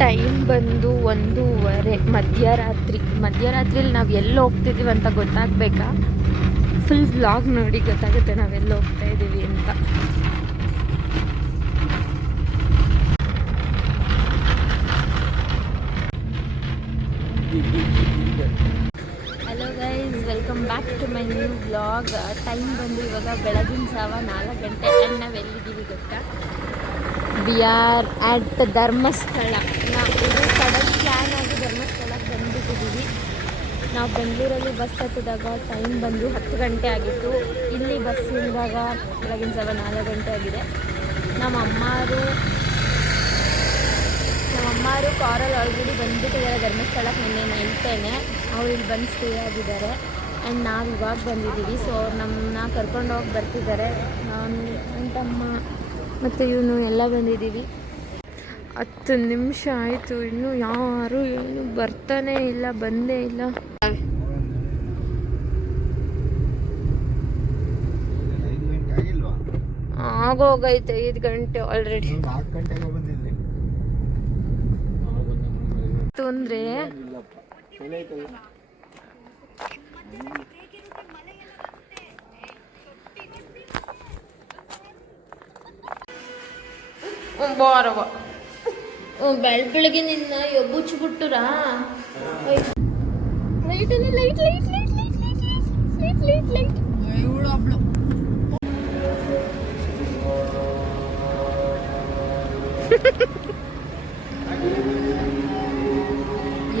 Time ಬಂದು 1:30 ಮಧ್ಯರಾತ್ರಿಲಿ ನಾವು ಎಲ್ಲಿ ಹೋಗ್ತಿದ್ದೀವಿ ಅಂತ ಗೊತ್ತಾಗಬೇಕಾ? ಫುಲ್ ವ್ಲಾಗ್ ನೋಡಿ ಗೊತ್ತಾಗುತ್ತೆ ನಾವೆಲ್ಲಿ ಹೋಗ್ತಾ ಇದ್ದೀವಿ ಅಂತ. Hello guys, welcome back to my new vlog. Time ಬಂದು ಇವಾಗ ಬೆಳಗಿನ ಜಾವ 4 ಗಂಟೆ. ಆ್ಯಂಡ್ ನಾವು ಎಲ್ಲಿದ್ದೀವಿ ಗೊತ್ತಾ? ವಿ ಆರ್ ಆಟ್ ಧರ್ಮಸ್ಥಳ. ನಾವು ಸಡನ್ ಪ್ಲ್ಯಾನ್ ಆಗಿ ಧರ್ಮಸ್ಥಳಕ್ಕೆ ಬಂದುಬಿಟ್ಟಿದ್ದೀವಿ. ನಾವು ಬೆಂಗಳೂರಲ್ಲಿ ಬಸ್ ಹತ್ತಿದಾಗ ಟೈಮ್ ಬಂದು 10 ಗಂಟೆ ಆಗಿತ್ತು. ಇಲ್ಲಿ ಬಸ್ ಇಳಿದಾಗ ಬೆಳಗಿನ ಜಾವ 4 ಗಂಟೆ ಆಗಿದೆ. ನಮ್ಮ ಅಮ್ಮಾರು ಕಾರಲ್ಲಿ ಆಲ್ರೆಡಿ ಬಂದುಬಿಟ್ಟಿದ್ದಾರೆ ಧರ್ಮಸ್ಥಳಕ್ಕೆ. ನಿನ್ನೆ ನೈಟೇನೆ ಅವ್ರು ಇಲ್ಲಿ ಬಂದು ಸ್ಟೇ ಆಗಿದ್ದಾರೆ. ಆ್ಯಂಡ್ ನಾವು ಇವಾಗ ಬಂದಿದ್ದೀವಿ. ಸೊ ಅವ್ರು ನಮ್ಮನ್ನ ಕರ್ಕೊಂಡೋಗಿ ಬರ್ತಿದ್ದಾರೆ. ನಾನು ನನ್ನ ತಮ್ಮ ಮತ್ತು ಇವನು ಎಲ್ಲ ಬಂದಿದ್ದೀವಿ. 10 ನಿಮಿಷ ಆಯಿತು, ಇನ್ನೂ ಯಾರು ಏನು ಬರ್ತಾನೇ ಇಲ್ಲ, ಬಂದೇ ಇಲ್ಲ. ಆಗೋಗೈತೆ 5 ಗಂಟೆ ಆಲ್ರೆಡಿ. ತೊಂದರೆ ಬಾರವ ಬೆಳಗ್ಗೆ ನಿನ್ನ ಎಬ್ಬುಚ್ಚಿಬಿಟ್ಟುರಾ. Light light light light light light light light light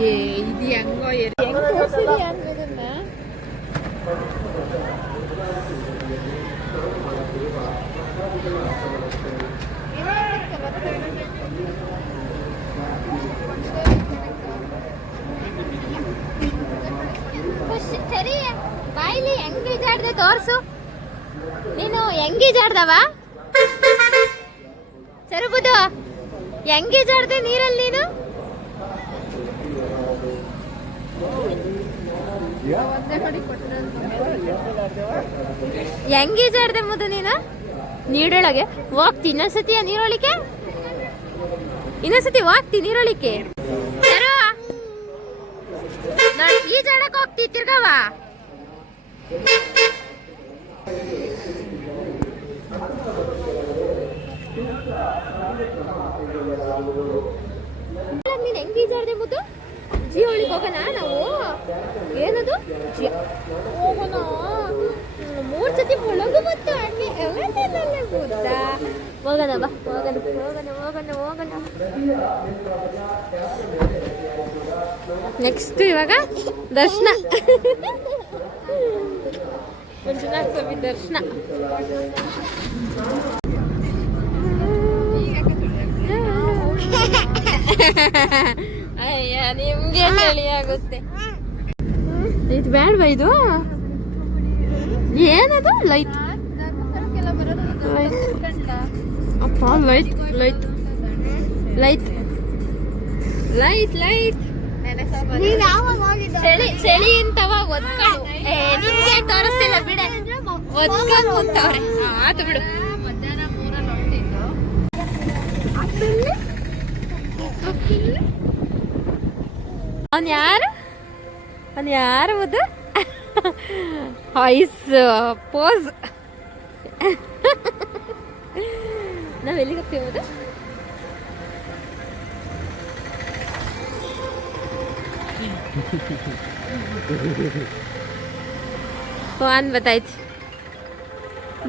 ಏ ಇದು ಹೆಂಗೋ ಹೆಂಗ್ ತೋರಿಸಿರಿ ಅನ್ನೋದನ್ನ. ಸರಿ ಬಾಯ್ಲಿ ಹೆಂಗ್ ಈಜಾಡ್ದೆ ತೋರ್ಸು. ನೀನು ಹೆಂಗ್ ಈಜಾಡ್ದವ ಸರುಬುದು? ಹೆಂಗ್ ಈಜಾಡ್ದೆ ನೀರಲ್ಲಿ ನೀನು? ಹೆಂಗ್ ಈಜಾಡ್ದೆ ಮುದು ನೀನು ನೀರೊಳಗೆ? ಹೋಗ್ತಿ ಇನ್ನೊಂದ್ಸತಿ ನೀರೊಳಿಕೆ? ಇನ್ನೊಂದ್ಸತಿ ಹೋಗ್ತಿ ನೀರೊಳಿಕೆ? ಈಜಾಡಕ್ ಹೋಗ್ತಿ ತಿರ್ಗವ? ನೀನ್ ಹೆಂಗ್ ಈಜಾಡ್ದೆ ಮುದ್ದು? ಜಿಯೋಳಿಗೆ ಹೋಗೋಣ ನಾವು? ಏನದು ಹೋಗೋಣ? 3 ಸತಿ ಒಳಗು ಮತ್ತು ಅಣ್ಣೆ ಹೋಗೋಣ ಬಾ, ಹೋಗೋಣ. ನೆಕ್ಸ್ಟ್ ಇವಾಗ ದರ್ಶನ, ಮಂಜುನಾಥ ಸ್ವಾಮಿ ದರ್ಶನ. ಅಯ್ಯ ನಿಮ್ಗೆ ಚಳಿ ಆಗುತ್ತೆ. ಇದು ಬೇಡವಾ? ಇದು ಏನದು? ಲೈಟ್ ಅಪ್ಪ, light light light light light ಚಳಿ ಇಂತವ ಒದ್ಕೊಂಡು ನಿಮ್ಗೆ ತೋರಿಸ್ತಿಲ್ಲ ಬಿಡೆ, ಒದ್ಕೊಂಡು ಕೂತವ್ರೆ. ಆತು ಬಿಡು. ಅವನ್ ಯಾರು ಮುದ್ದು? Ice pose. ನಾವ್ ಎಲ್ಲಿಗೆ ಹೋಗ್ತೀವಿ ಮುದ್ದು? ಫೋನ್ ಬತ್ತಾಯ್ತು.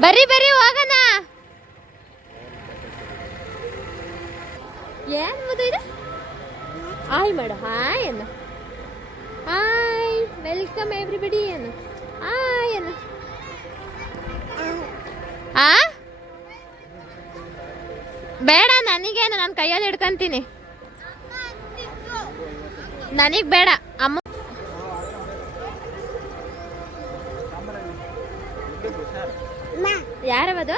ಬರ್ರಿ ಹೋಗೋಣ. ಏನ್ ಮುದ್ದು ಇದು? ಹಾಯ್ ಮಾಡು. ಹಾಯ್ ಅನ್ನು. ಹಾಯ್, ವೆಲ್ಕಮ್ ಎವ್ರಿಬಡಿ ಅನ್ನು. ಹಾಯ್ ಅನ್ನು. ಬೇಡ ನನಗೇನು, ನಾನು ಕೈಯಲ್ಲಿ ಹಿಡ್ಕೊಂತೀನಿ. ನನಗ್ ಬೇಡ. ಅಮ್ಮ ಯಾರವದು?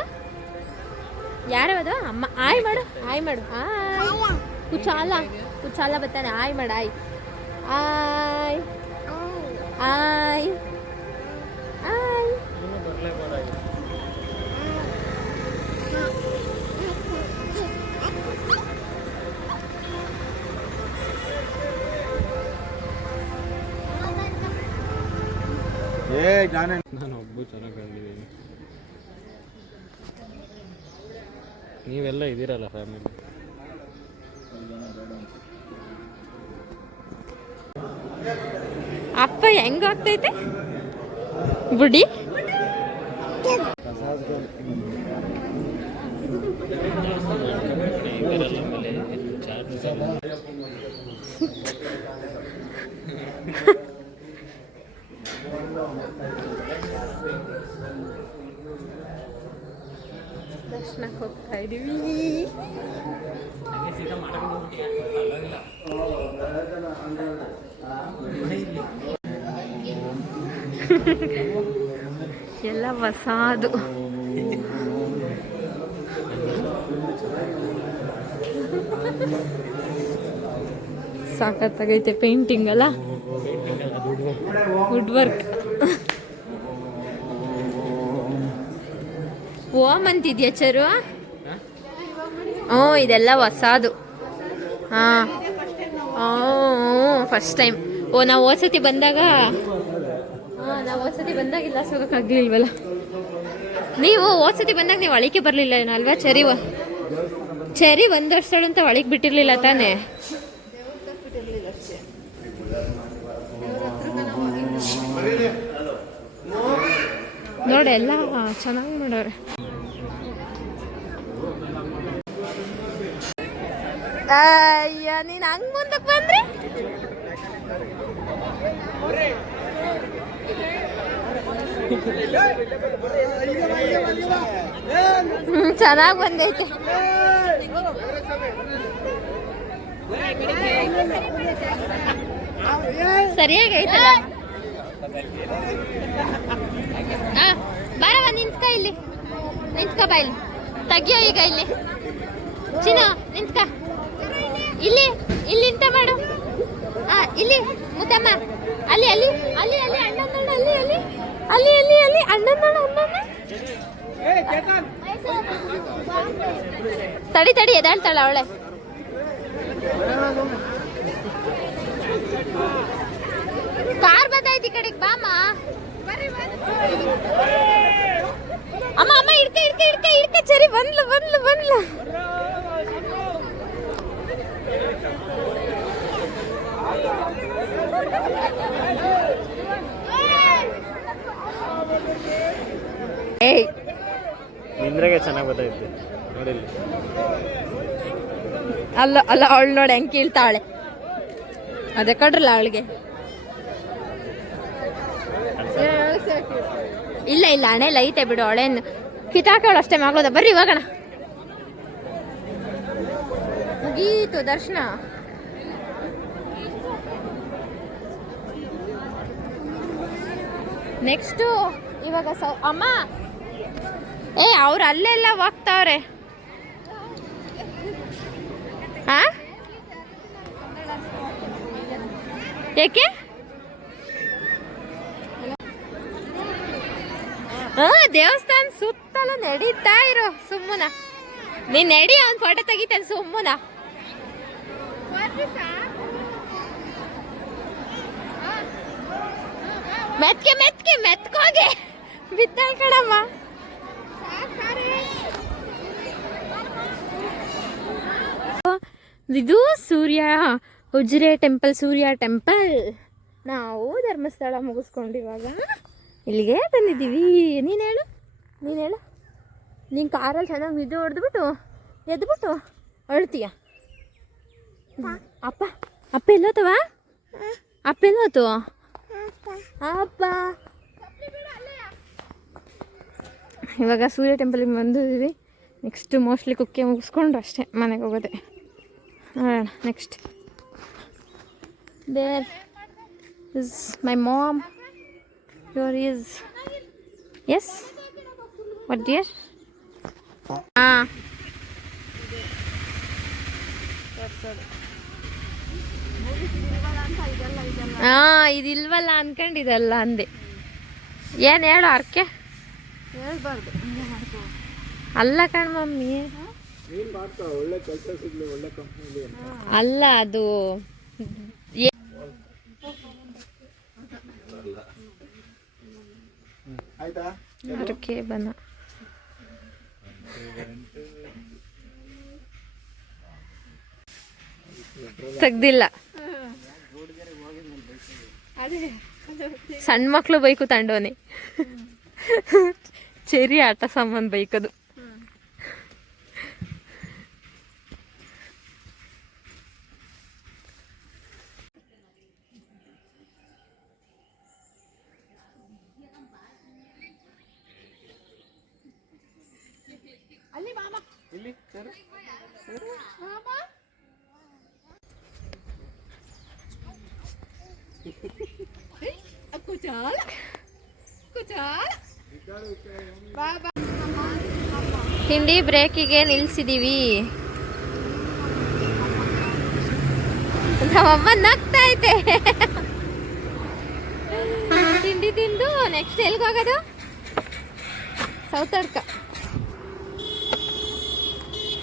ಅಮ್ಮ. ಆಯ್ ಮಾಡು. ಆಯ್ ಕುಚಾಲ ಬರ್ತಾನೆ. ಆಯ್ ಮಾಡು. ಆಯ್ ನಾನು ಒಬ್ಬ ಚೆನ್ನಾಗಿ ಕಂಡಿದ್ದೀನಿ. ನೀವೆಲ್ಲ ಇದ್ದೀರಲ್ಲ ಫ್ಯಾಮಿಲಿ. ಅಪ್ಪ ಹೆಂಗ ಆಗ್ತೈತೆ ಬುಡಿ. ದರ್ಶನಕ್ಕೆ ಹೋಗ್ತಾ ಇದೀವಿ. ಎಲ್ಲ ಹೊಸದು. ಸಾಕತ್ತಾಗೈತೆ ಪೇಂಟಿಂಗ್ ಅಲ್ಲ, ವುಡ್ ವರ್ಕ್. ಓಮ್ ಅಂತಿದ್ಯಾ ಚರು? ಹ್ಞೂ ಇದೆಲ್ಲ ಹೊಸದು. ಹಾಂ ಫಸ್ಟ್ ಟೈಮ್. ನಾವು ಹೋದ್ಸತಿ ಬಂದಾಗ ಇಲ್ಲ ಹೋಗೋಕ್ಕಾಗಲಿಲ್ವಲ್ಲ. ನೀವು ಹೋದ್ಸತಿ ಬಂದಾಗ ನೀವು ಒಳಕ್ಕೆ ಬರಲಿಲ್ಲ ಏನೋ ಅಲ್ವಾ? ಚರಿ ಒಂದು ವರ್ಷದಳು ಅಂತ ಒಳಗೆ ಬಿಟ್ಟಿರಲಿಲ್ಲ ತಾನೇ? ನೋಡಿ ಎಲ್ಲ ಚೆನ್ನಾಗಿ ಮಾಡೋರೆ. ಅಯ್ಯ ನೀನು ಹಂಗೆ ಮುಂದಕ್ಕೆ ಬಂದ್ರಿ. ಚೆನ್ನಾಗಿ ಬಂದೈತೆ. ಸರಿಯಾಗೈತಲ್ಲ. ಬಾರವ ನಿಂತ್ಕ, ಇಲ್ಲಿ ನಿಂತ್ಕ, ಬಾ ಇಲ್ಲಿ ತೆಗಿಯೋ ಈಗ. ಇಲ್ಲಿ ಚಿನ್ನ ನಿಂತ್ಕ, ಇಲ್ಲಿ ಇಲ್ಲಿ ಇಂತ ಮಾಡು. ಇಲ್ಲಿ ಮುದ್ದಮ್ಮ, ಅಲ್ಲಿ ಅಲ್ಲಿ ಅಲ್ಲಿ ಅಲ್ಲಿ ಅಣ್ಣ ನೋಡು, ಅಲ್ಲಿ ಅಲ್ಲಿ ಅಲ್ಲಿ ಅಲ್ಲಿ ಅಲ್ಲಿ ಅಣ್ಣ ನೋಡು, ತಡಿ ತಡಿ ಎದಾಳ್ತಾಳ ಅವಳೆ. ಕಾರ್ ಬಂದೈತಿ ಈ ಕಡೆಗೆ ಬಾಮ. ಅಮ್ಮ ಅಮ್ಮ ಇಡ್ಕ ಇಡ್ಕ ಇಡ್ಕ ಇಡ್ಕ ಚರಿ ಬಂದ್ಲು ಬಂದ್ಲು ಬಂದ್ಲು. ಏಯ್ ನಿಂದ್ರಾಗೆ ಚೆನ್ನಾಗಿ ಗೊತ್ತಾಯ್ತು ನೋಡಿಲ್ಲ. ಅಲ್ಲ ಅಲ್ಲ ಅವಳು ನೋಡಿ ಹೆಂಗೆ ಕೀಳ್ತಾಳೆ. ಅದೇ ಕಡ್ರಲ್ಲ ಅವಳಿಗೆ. ಇಲ್ಲ ಇಲ್ಲ ಹಣೆ ಲೈತೆ ಬಿಡು, ಅವಳೇನು ಕಿತಾಕವಳು ಅಷ್ಟೇ ಮಗಳದ. ಬರ್ರಿ ಇವಾಗಣ ಮುಗೀತು ದರ್ಶನ. ನೆಕ್ಸ್ಟು ಇವಾಗ ಅಮ್ಮ ಅವ್ರು ಅಲ್ಲೆಲ್ಲ ಹೋಗ್ತಾವ್ರೆ. ಏಕೆ? ದೇವಸ್ಥಾನ ಸುತ್ತಲೂ ನಡೀತಾ ಇರೋ ಸುಮ್ಮನ. ನೀನ್ ನಡಿ, ಅವ್ನ್ ಫೋಟೋ ತೆಗಿತಾನೆ ಸುಮ್ಮನ. ಮೆತ್ಕೆ ಮೆತ್ಕೆ ಮೆತ್ಕೋಗೆ ಬಿದ್ದಾಳ್ ಕಣಮ್ಮ. ಇದು ಸೂರ್ಯ ಉಜಿರೆ ಟೆಂಪಲ್, ಸೂರ್ಯ ಟೆಂಪಲ್. ನಾವು ಧರ್ಮಸ್ಥಳ ಮುಗಿಸ್ಕೊಂಡು ಇವಾಗ ಇಲ್ಲಿಗೆ ಬಂದಿದ್ದೀವಿ. ನೀನು ಹೇಳು ನೀನು ಕಾರಲ್ಲಿ ಚೆನ್ನಾಗಿ ನಿದ್ದೆ ಹೊಡೆದ್ಬಿಟ್ಟು ಎದ್ಬಿಟ್ಟು ಅಳ್ತೀಯ. ಅಪ್ಪ ಅಪ್ಪ ಎಲ್ಲೋತವ? ಅಪ್ಪ ಎಲ್ಲೋತು? ಅಪ್ಪ ಇವಾಗ ಸೂರ್ಯ ಟೆಂಪಲ್ಗೆ ಬಂದಿದ್ದೀವಿ. ನೆಕ್ಸ್ಟ್ ಮೋಸ್ಟ್ಲಿ ಕುಕ್ಕೆ ಮುಗಿಸ್ಕೊಂಡು ಅಷ್ಟೇ ಮನೆಗೆ ಹೋಗೋದೆ. ನೋಡೋಣ next. There is my mom. Here is yes. What dear? ಇದಿಲ್ವಲ್ಲ ಅನ್ಕೊಂಡಿದಲ್ಲ ಅಂದೆ. ಏನು ಹೇಳು ಅರ್ಕೆ? ಹೇಳ್ಬಾರ್ದು ಅಲ್ಲ ಕಣ ಮಮ್ಮಿ. ಅಲ್ಲ ಅದು ಅರಕೆ ಬನ ತೆಗ್ದಿಲ್ಲ. ಸಣ್ಣ ಮಕ್ಳು ಬೈಕು ತಂಡೋನೆ ಚೆರಿ ಆಟ ಸಾಮಾನು ಬೈಕದು. ತಿಂಡಿ ಬ್ರೇಕಿಗೆ ನಿಲ್ಸಿದೀವಿ. ನಮ್ಮಮ್ಮ ನಗ್ತಾ ಐತೆ. ತಿಂಡಿ ತಿಂದು ನೆಕ್ಸ್ಟ್ ಎಲ್ಗೆ ಹೋಗೋದು? ಸೌತಡ್ಕ.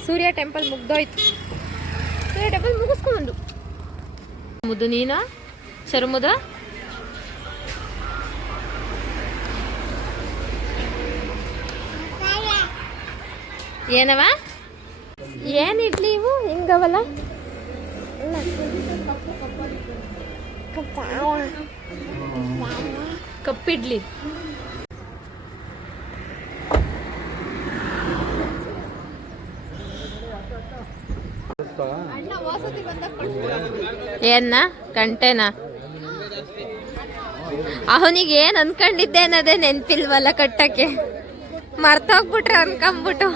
ಸೂರ್ಯ ಟೆಂಪಲ್ ಮುಗ್ದೋಯ್ತು. ಸೂರ್ಯ ಟೆಂಪಲ್ ಮುಗಿಸ್ಕೊಂಡು ಮುದ್ದು ನೀನು ಶರ್ಮುದ ಏನವ ಏನ್ ಇಡ್ಲಿ ಇವು ಹಿಂಗವಲ್ಲ? ಕಪ್ಪಿಡ್ಲಿ. ಏನ್ನ ಗಂಟೆನ ಅವನಿಗೆ ಏನ್ ಅನ್ಕೊಂಡಿದ್ದೇನದೇ ನೆನ್ಪಿಲ್ವಲ್ಲ ಕಟ್ಟಕ್ಕೆ. ಮರ್ತೋಗ್ಬಿಟ್ರೆ ಅನ್ಕೊಂಬಿಟ್ಟು.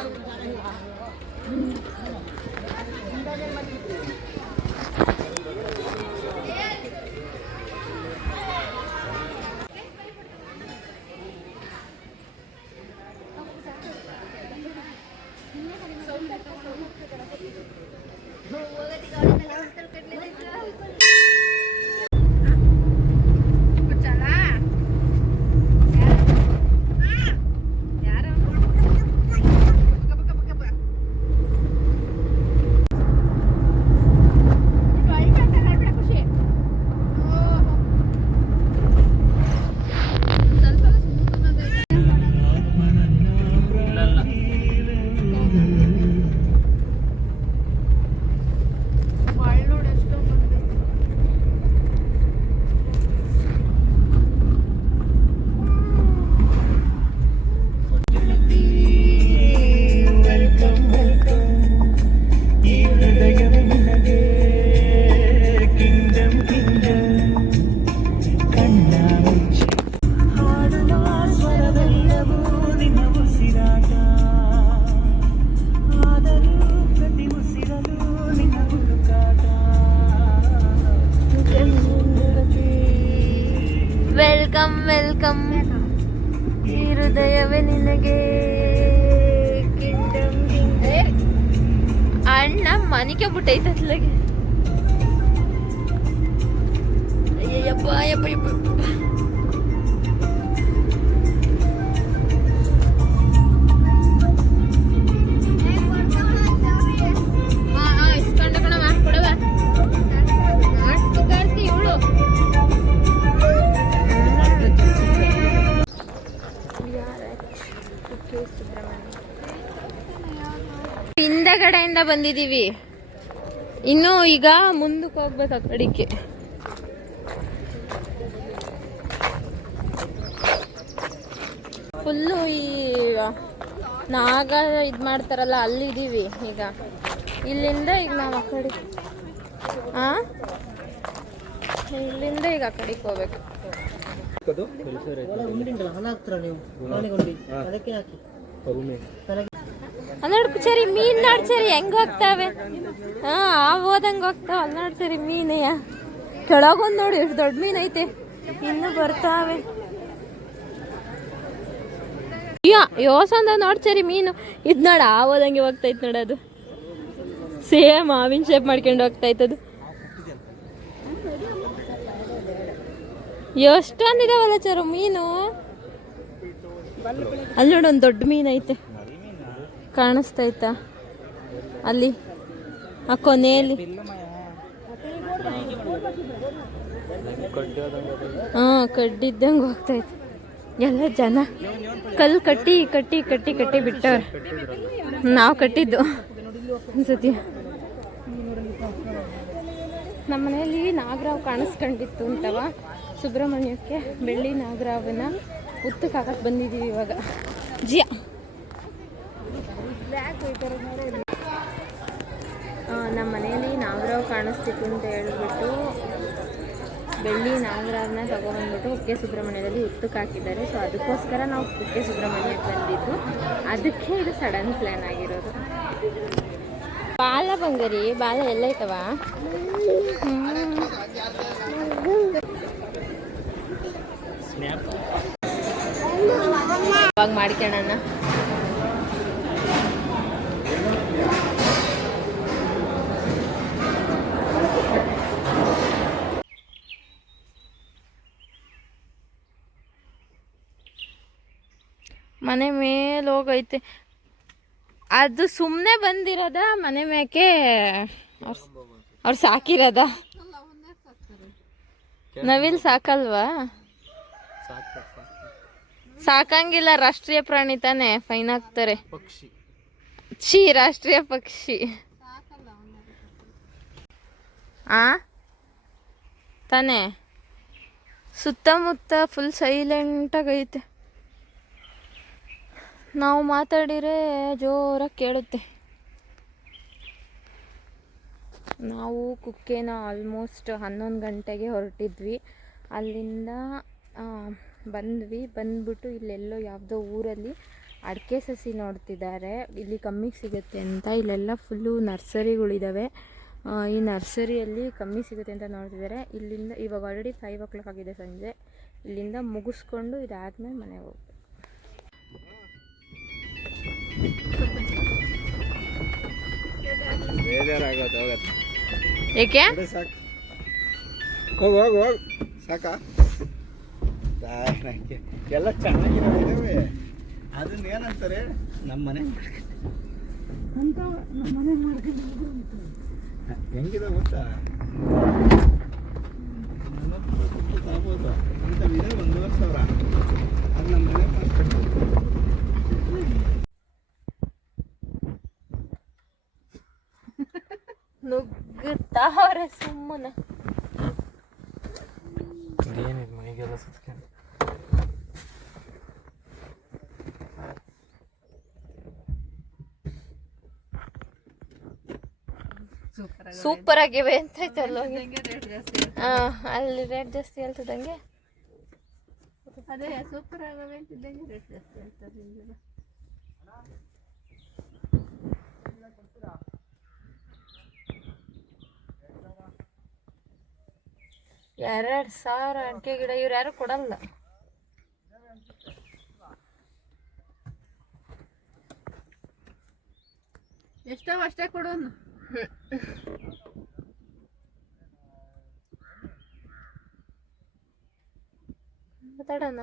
ವೆಲ್ಕಮ್ ವೆಲ್ಕಮ್ ಈ ಹೃದಯವೇ ನಿನಗೆ. ಅಣ್ಣ ಮನಿಕೆ ಬಿಟ್ಟೈತತ್ಲಗೆ. ಅಯ್ಯಪ್ಪ ಯಪ್ಪ ಯಪ್ಪ. ಇಸ್ಕೊಂಡ ಕಣ ಮಾಡ್ಕೊಡವ ಮಾಡ್ಕೊಡ್ತಿ ಇವಳು. ಹಿಂದಗಡೆಯಿಂದ ಬಂದಿದ್ದೀವಿ. ಇನ್ನು ಈಗ ಮುಂದಕ್ಕೆ ಹೋಗ್ಬೇಕು ಆ ಕಡೆಗೆ. ಫುಲ್ಲು ಈ ನಾಗ ಇದು ಮಾಡ್ತಾರಲ್ಲ ಅಲ್ಲಿದ್ದೀವಿ ಈಗ. ಇಲ್ಲಿಂದ ಈಗ ನಾವು ಆ ಕಡೆ ಇಲ್ಲಿಂದ ಈಗ ಆ ಕಡೆಗೆ ಹೋಗ್ಬೇಕು. ನೋಡ್ಚರಿ ಮೀನ್ ನೋಡ್ಚರಿ ಹೆಂಗ್ ಹೋಗ್ತಾವೆ. ಹೋದಂಗ ಹೋಗ್ತಾವ. ಅಲ್ಲಿ ನೋಡ್ಚರಿ ಮೀನೆಯ ಕೆಳಗೊಂದ್ ನೋಡಿ ಎಷ್ಟು ದೊಡ್ಡ ಮೀನ್ ಐತೆ. ಇನ್ನು ಬರ್ತಾವೆ. ಯೋಸಂದ ನೋಡ್ಚರಿ ಮೀನು ಇದ್ ನೋಡ ಹೋದಂಗೆ ಹೋಗ್ತೈತ್ ನೋಡೋದು. ಸೇಮ್ ಮಾವಿನ ಶೇಪ್ ಮಾಡ್ಕೊಂಡು ಹೋಗ್ತೈತದು. ಎಷ್ಟೊಂದಿದಾವಲ್ಲ ಚರು ಮೀನು. ಅಲ್ಲಿ ನೋಡಿ ಒಂದು ದೊಡ್ಡ ಮೀನ್ ಐತೆ ಕಾಣಿಸ್ತೈತಾ ಅಲ್ಲಿ ಆ ಕೊನೆಯಲ್ಲಿ. ಕಡ್ಡಿದ್ದಂಗೆ ಹೋಗ್ತೈತೆ. ಎಲ್ಲ ಜನ ಕಲ್ಲು ಕಟ್ಟಿ ಕಟ್ಟಿ ಕಟ್ಟಿ ಕಟ್ಟಿ ಬಿಟ್ಟವ್ರೆ. ನಾವು ಕಟ್ಟಿದ್ದು ಅನ್ಸತಿ. ನಮ್ಮ ಮನೆಯಲ್ಲಿ ನಾಗರಾವ್ ಕಾಣಿಸ್ಕೊಂಡಿತ್ತು ಅಂತವ. ಸುಬ್ರಹ್ಮಣ್ಯಕ್ಕೆ ಬೆಳ್ಳಿ ನಾಗರಾವನ ಉತ್ತಕ್ಕೆ ಹಾಕಕ್ಕೆ ಬಂದಿದ್ದೀವಿ ಇವಾಗ. ಜಿಯಾ ನಮ್ಮ ಮನೆಯಲ್ಲಿ ನಾಗರಾವ್ ಕಾಣಿಸ್ತಿತ್ತು ಅಂತ ಹೇಳ್ಬಿಟ್ಟು ಬೆಳ್ಳಿ ನಾಗರಾವ್ನ ತಗೊಬಂದ್ಬಿಟ್ಟು ಕುಕ್ಕೆ ಸುಬ್ರಹ್ಮಣ್ಯದಲ್ಲಿ ಉತ್ತಕ್ಕೆ ಹಾಕಿದ್ದಾರೆ. ಸೊ ಅದಕ್ಕೋಸ್ಕರ ನಾವು ಕುಕ್ಕೆ ಸುಬ್ರಹ್ಮಣ್ಯಕ್ಕೆ ಬಂದಿದ್ದು. ಅದಕ್ಕೆ ಇದು ಸಡನ್ ಪ್ಲ್ಯಾನ್ ಆಗಿರೋದು. ಬಾಲ ಬಂಗಾರಿ ಬಾಲ ಎಲ್ಲ ಐತವ. ಅವಾಗ ಮಾಡ್ಕೊಳ್ಳೋಣ. ಮನೆ ಮೇಲೆ ಹೋಗೈತೆ. ಅದು ಸುಮ್ಮನೆ ಬಂದಿರೋದ ಮನೆ ಮೇಕೆ ಅವ್ರು ಸಾಕಿರೋದ. ನವಿಲ್ ಸಾಕಲ್ವಾ? ಸಾಕಂಗಿಲ್ಲ, ರಾಷ್ಟ್ರೀಯ ಪ್ರಾಣಿ ತಾನೆ, ಫೈನ್ ಹಾಕ್ತಾರೆ. ರಾಷ್ಟ್ರೀಯ ಪಕ್ಷಿ ತಾನೆ. ಸುತ್ತಮುತ್ತ ಫುಲ್ ಸೈಲೆಂಟಾಗೈತೆ. ನಾವು ಮಾತಾಡಿದ್ರೆ ಜೋರಾಗಿ ಕೇಳುತ್ತೆ. ನಾವು ಕುಕ್ಕೆನ ಆಲ್ಮೋಸ್ಟ್ 11 ಗಂಟೆಗೆ ಹೊರಟಿದ್ವಿ. ಅಲ್ಲಿಂದ ಬಂದ್ಬಿಟ್ಟು ಇಲ್ಲೆಲ್ಲೋ ಯಾವುದೋ ಊರಲ್ಲಿ ಅಡಿಕೆ ಸಸಿ ನೋಡ್ತಿದ್ದಾರೆ. ಇಲ್ಲಿ ಕಮ್ಮಿಗೆ ಸಿಗುತ್ತೆ ಅಂತ. ಇಲ್ಲೆಲ್ಲ ಫುಲ್ಲು ನರ್ಸರಿಗಳಿದ್ದಾವೆ. ಈ ನರ್ಸರಿಯಲ್ಲಿ ಕಮ್ಮಿ ಸಿಗುತ್ತೆ ಅಂತ ನೋಡ್ತಿದ್ದಾರೆ. ಇಲ್ಲಿಂದ ಇವಾಗ ಆಲ್ರೆಡಿ 5 o'clock ಆಗಿದೆ ಸಂಜೆ. ಇಲ್ಲಿಂದ ಮುಗಿಸ್ಕೊಂಡು ಇದಾದ್ಮೇಲೆ ಮನೆಗೆ ಹೋಗ್ಬೇಕು. ಏಕೆ ಹೋಗ ಸಾಕ ಎಲ್ಲ ಚೆನ್ನಾಗಿದ್ದಾವೆ. ಅದನ್ನ ಏನಂತಾರೆ ನಮ್ಮ ಮನೆ ಅಂತ. ನಮ್ಮ ಮನೆ ಮಾಡ್ಕೊಂಡು ಹೆಂಗಿದೆ ಗೊತ್ತಾ? ಆಗ್ಬೋದು ಇಂಥವಿದೆ 1,50,000. ಅದು ನಮ್ಮ ಮನೆ ಮಾಡ್ಕೊಂಡು ನುಗ್ಗುತ್ತಾವ್ರೆ ಸುಮ್ಮನೆ. ಏನಿದು ಮೈಗೆಲ್ಲ ಸುತ್ಕೊಂಡು ಸೂಪರ್ ಆಗಿವೆ ಅಂತ ಐತಲ್ಲ. ಅಲ್ಲಿ ರೇಟ್ ಜಾಸ್ತಿ ಹೇಳ್ತದಂಗೆ. ಅದೇ ಸೂಪರ್ ಆಗವೆ ಅಂತಿದ್ದಂಗೆ ರೇಟ್ ಜಾಸ್ತಿ ಹೇಳ್ತಾರೆ. $2,000 ಅಡಿಕೆ ಗಿಡ ಇವ್ರು ಯಾರು ಕೊಡಲ್ಲ. ಎಷ್ಟೋ ಅಷ್ಟೇ ಕೊಡೋನು. ಮಾತಾಡೋಣ.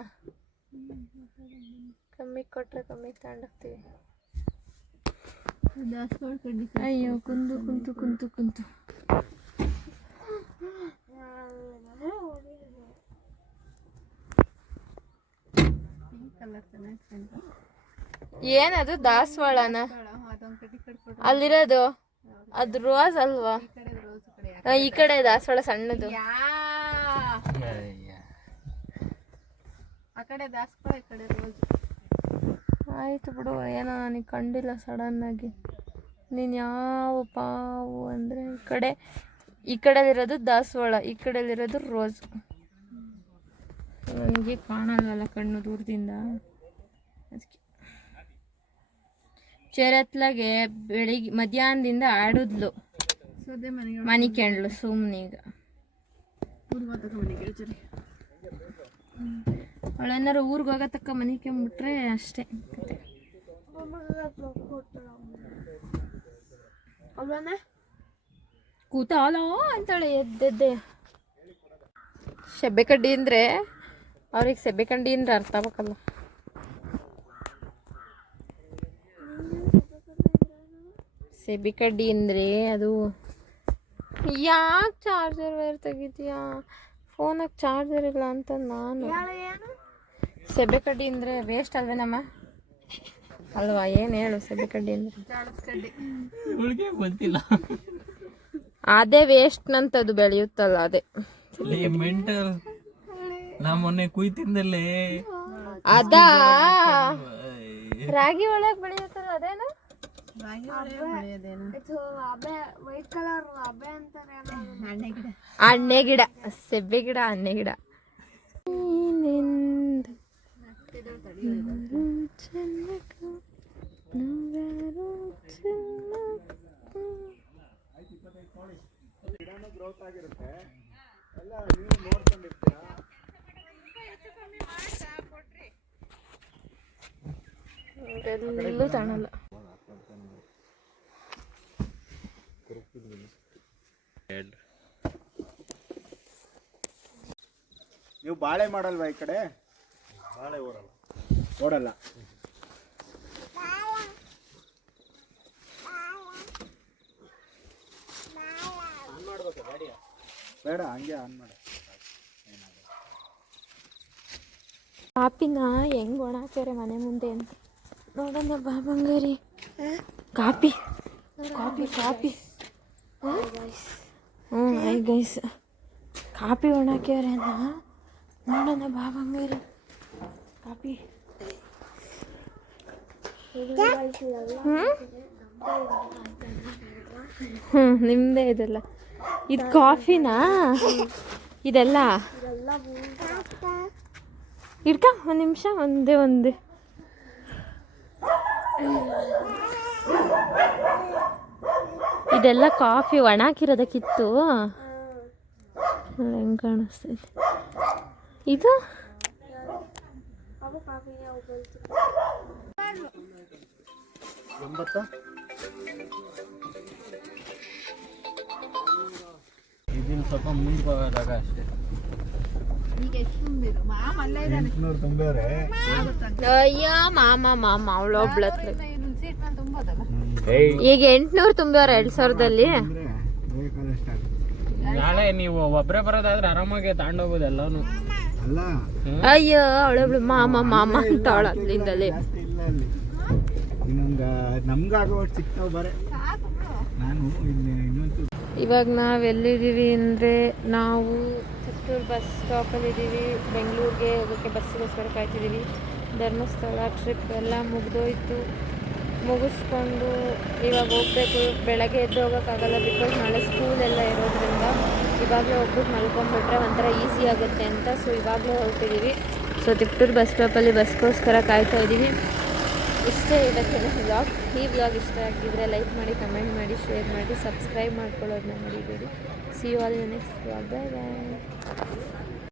ಕಮ್ಮಿ ಕೊಟ್ರೆ ಕಮ್ಮಿ ತಗೊಂಡೋಗ್ತೀವಿ. ಅಯ್ಯೋ ಕುಂತು ಕುಂತು ಕುಂತು ಕುಂತು. ಏನದು ದಾಸವಾಳನ ಅಲ್ಲಿರೋದು? ಅದು ರೋಸ್ ಅಲ್ವಾ? ಈ ಕಡೆ ದಾಸವಾಳ ಸಣ್ಣದು. ಆ ಕಡೆ ದಾಸವಾಳ, ಈ ಕಡೆ ರೋಸ್. ಆಯ್ತು ಬಿಡು, ಏನೋ ನನಗೆ ಕಂಡಿಲ್ಲ ಸಡನ್ ಆಗಿ. ನೀನು ಯಾವ ಪಾವು ಅಂದರೆ ಈ ಕಡೆಲಿರೋದು ದಾಸವಾಳ, ಈ ಕಡೆಲಿರೋದು ರೋಸ್. ನನಗೆ ಕಾಣಲ್ವಲ್ಲ ಕಣ್ಣು ದೂರದಿಂದ. ಅದಕ್ಕೆ ಚೇರತ್ಲಾಗೆ ಬೆಳಿಗ್ಗೆ ಮಧ್ಯಾಹ್ನದಿಂದ ಆಡಿದ್ಲು, ಮನೆ ಕೆಂಡ್ಲು ಸುಮ್ಮನೀಗ. ಅವಳೇನಾರು ಊರಿಗೆ ಹೋಗತಕ್ಕ ಮನೆ ಕೆಂಬಿಟ್ರೆ ಅಷ್ಟೇ ಕತೆ. ಕೂತಾಲೋ ಅಂತಾಳೆ ಎದ್ದೆದ್ದೆ. ಸೆಬ್ಬೆಕಡ್ಡಿ ಅಂದರೆ ಅವ್ರಿಗೆ ಸೆಬ್ಬೆಕಡ್ಡಿ ಅಂದರೆ ಅರ್ಥ ಆಗಬೇಕಲ್ಲ. ಸೆಬ್ಬೆಕಡ್ಡಿ ಅಂದರೆ ಅದು. ಯಾಕೆ ಚಾರ್ಜರ್ ವೈರ್ ತೆಗಿತೀಯಾ? ಫೋನಾಗ ಚಾರ್ಜರ್ ಇಲ್ಲ ಅಂತ ನಾನು. ಸೆಬೆ ಕಡ್ಡಿ ಅಂದರೆ ವೇಸ್ಟ್ ಅಲ್ವೇನಮ್ಮ? ಅಲ್ವಾ? ಏನು ಹೇಳು ಸೆಬೆ ಕಡ್ಡಿ ಅಂದರೆ? ಜೋಳದ ಕಡ್ಡಿ. ಇವಳಿಗೆ ಗೊತ್ತಿಲ್ಲ. ಅದೇ ವೇಸ್ಟ್ ನಂತದ್ದು ಬೆಳೆಯುತ್ತಲ್ಲ ಅದೇ. ಮೆಂಟಲ್. ನಾ ಮೊನ್ನೆ ಕುಯ್ ತಿಂದಲ್ಲೇ. ಅದಾ ರಾಗಿ ಒಳಗೆ ಬೆಳೆಯುತ್ತಲ್ಲ ಅದೇನಾ? ಅಣ್ಣೆ ಗಿಡ, ಸೆಬ್ಬೆ ಗಿಡ, ಅಣ್ಣೆ ಗಿಡ. ಗಿಡನೂ ಗ್ರೋತ್ ಆಗಿರುತ್ತೆ ಎಲ್ಲ ನೀವು ನೋಡ್ಕೊಂಡಿರ್ತೀರಾ. ಎಲ್ಲೂ ಕಾಣಲ್ಲ. ನೀವು ಬಾಳೆ ಮಾಡಲ್ವಾ ಈ ಕಡೆ? ಬಾಳೆ ಓಡಲ್ಲ. ಬೇಡ, ಹಂಗೆ ಆನ್ ಮಾಡ. ಕಾಪಿನ ಹೆಂಗ್ ಒಣ ಹಾಕ್ಯಾರೆ ಮನೆ ಮುಂದೆ ಅಂತ ನೋಡೋಣ ಬಾ ಬಂಗಾರಿ. ಕಾಪಿ ಕಾಪಿ ಕಾಪಿ ಹೈ ಗೈಸ್, ಕಾಪಿ ಒಣ ಹಾಕ್ಯಾರೆ ಅಂತ ನೋಡೋಣ ಬಾ ಬಂಗಾರಿ. ಕಾಪಿ ನಿಮ್ದೇ ಇದೆಲ್ಲ. ಇದು ಕಾಫಿನಾ ಇದೆಲ್ಲ? ಇಡ್ಕ ಒಂದು ನಿಮಿಷ, ಒಂದೇ ಇದೆಲ್ಲ ಕಾಫಿ ಒಣ ಹಾಕಿರೋದಕ್ಕಿತ್ತು. ಹೆಂಗೆ ಕಾಣಿಸ್ತೈತೆ ಇದು? ಇದನ್ನ ಸ್ವಲ್ಪ ಮುಂದೆ ಹೋಗೋದಾಗ ಅಷ್ಟೇ. ಈಗ ಎಷ್ಟು ತುಂಬಿರು? ಮಾಮ ಅಲ್ಲೇ ಇದ್ದಾನೆ. 800 ತುಂಬವ್ರೆ. ಅಯ್ಯೋ ಮಾಮ ಅವಳೊಬ್ಳತ್ಲೆ. ಇನ್ನೊಂದು ಸೀಟ್ ಮೇಲೆ ತುಂಬೋದಲ್ಲ. ಈಗ 800 ತುಂಬ್ಯಾರ 2000ದಲ್ಲಿ. ಬೇಕಾದಷ್ಟು ಆಗುತ್ತೆ. ನಾಳೆ ನೀವು ಒಬ್ಬರೇ ಬರೋದಾದ್ರೆ ಆರಾಮಾಗಿ ತಗೊಂಡೋಗ್ಬೋದು ಎಲ್ಲಾನು. ಅಲ್ಲ ಅಯ್ಯೋ ಅವಳೊಬ್ಳು ಮಾಮ ಅಂತ ಅವಳದ್ಲಿಂದಲೇ. ಜಾಸ್ತಿ ಇಲ್ಲ ಅಲ್ಲಿ. ಇನ್ನೊಂದು ನಮ್ಗಾಗುವಷ್ಟು ಸಿಗ್ತಾವ ಬರೇ. ನಾನು ಇನ್ನೊಂದು ಇವಾಗ ನಾವು ಎಲ್ಲಿದ್ದೀವಿ ಅಂದರೆ ನಾವು ಚಿತ್ತೂರು ಬಸ್ ಸ್ಟಾಪಲ್ಲಿದ್ದೀವಿ. ಬೆಂಗಳೂರಿಗೆ ಹೋಗೋಕ್ಕೆ ಬಸ್ಸಿಗೋಸ್ಕರ ಕಾಯ್ತಿದ್ದೀವಿ. ಧರ್ಮಸ್ಥಳ ಟ್ರಿಪ್ ಎಲ್ಲ ಮುಗಿದೋಯ್ತು. ಮುಗಿಸ್ಕೊಂಡು ಇವಾಗ ಹೋಗ್ಬೇಕು. ಬೆಳಗ್ಗೆ ಎದ್ದು ಹೋಗೋಕ್ಕಾಗಲ್ಲ, ಬಿಕಾಸ್ ನಾಳೆ ಸ್ಕೂಲೆಲ್ಲ ಇರೋದ್ರಿಂದ ಇವಾಗಲೇ ಹೋಗ್ಬಿಟ್ಟು ಮಲ್ಕೊಂಡ್ಬಿಟ್ರೆ ಒಂಥರ ಈಸಿ ಆಗುತ್ತೆ ಅಂತ. ಸೊ ಇವಾಗಲೇ ಹೋಗ್ತಿದ್ದೀವಿ. ಸೊ ತಿಪ್ಟೂರು ಬಸ್ ಸ್ಟಾಪಲ್ಲಿ ಬಸ್ಗೋಸ್ಕರ ಕಾಯ್ತಾ ಇದ್ದೀವಿ. ಇಷ್ಟೇ ಇವತ್ತಿನ ವ್ಲಾಗ್. ಈ ವ್ಲಾಗ್ ಇಷ್ಟ ಆಗಿದ್ರೆ ಲೈಕ್ ಮಾಡಿ, ಕಮೆಂಟ್ ಮಾಡಿ, ಶೇರ್ ಮಾಡಿ, ಸಬ್ಸ್ಕ್ರೈಬ್ ಮಾಡ್ಕೊಳ್ಳೋದನ್ನ ಮರಿಬೇಡಿ. See you all in next vlog. Bye bye.